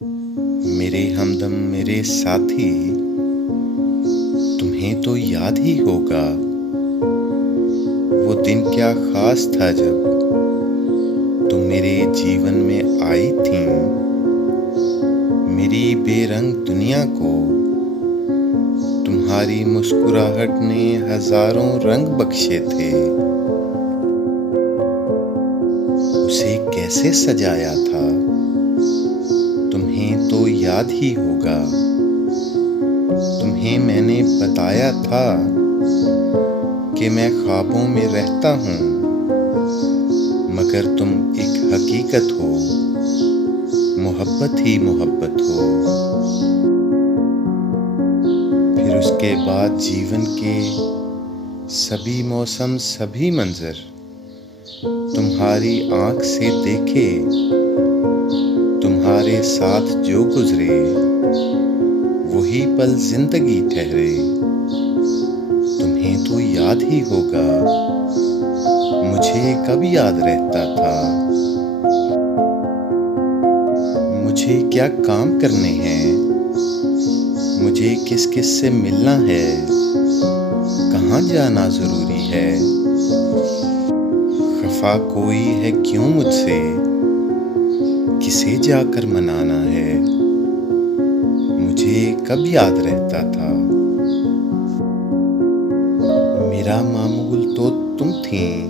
मेरे हमदम मेरे साथी, तुम्हें तो याद ही होगा वो दिन क्या खास था जब तुम मेरे जीवन में आई थीं। मेरी बेरंग दुनिया को तुम्हारी मुस्कुराहट ने हजारों रंग बख्शे थे। उसे कैसे सजाया था तुम्हें तो याद ही होगा। तुम्हें मैंने बताया था कि मैं ख्वाबों में रहता हूँ, मगर तुम एक हकीकत हो, मोहब्बत ही मोहब्बत हो। फिर उसके बाद जीवन के सभी मौसम, सभी मंजर तुम्हारी आँख से देखे, तुम्हारे साथ जो गुजरे वही पल जिंदगी ठहरे। तुम्हें तो याद ही होगा, मुझे कब याद रहता था। मुझे क्या काम करने हैं, मुझे किस किस से मिलना है, कहाँ जाना जरूरी है। खफा कोई है क्यों मुझसे, किसे जाकर मनाना है। मुझे कब याद रहता था। मेरा मामूल तो तुम थीं,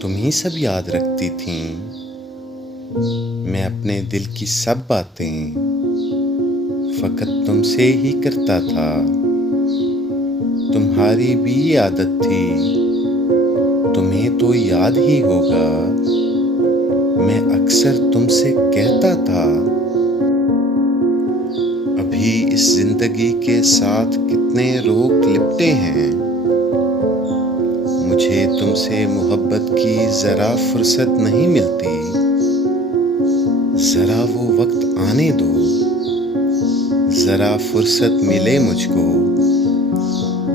तुम ही सब याद रखती थीं। मैं अपने दिल की सब बातें फकत तुमसे ही करता था। तुम्हारी भी आदत थी, तुम्हें तो याद ही होगा। मैं अक्सर तुमसे कहता था, अभी इस जिंदगी के साथ कितने रोग लिपटे हैं। मुझे तुमसे मोहब्बत की जरा फुर्सत नहीं मिलती। जरा वो वक्त आने दो, जरा फुर्सत मिले मुझको।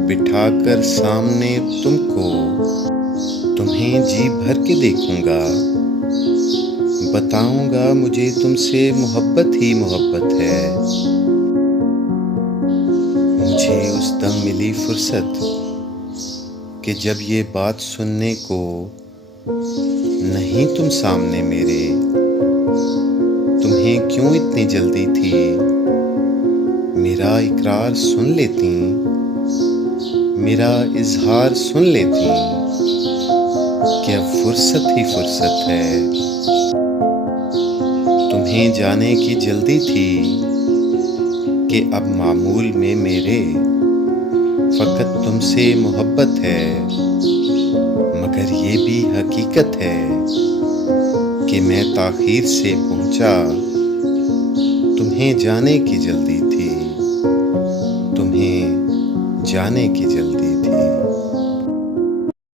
बिठाकर सामने तुमको, तुम्हें जी भर के देखूंगा। बताऊंगा मुझे तुमसे मोहब्बत ही मोहब्बत है। मुझे उस दम मिली फुर्सत कि जब ये बात सुनने को नहीं तुम सामने मेरे। तुम्हें क्यों इतनी जल्दी थी, मेरा इकरार सुन लेती, मेरा इजहार सुन लेती कि अब फुर्सत ही फुर्सत है। तुम्हें जाने की जल्दी थी कि अब मामूल में मेरे फकत तुमसे मोहब्बत है। मगर ये भी हकीकत है कि मैं ताखीर से पहुंचा। तुम्हें जाने की जल्दी थी, तुम्हें जाने की जल्दी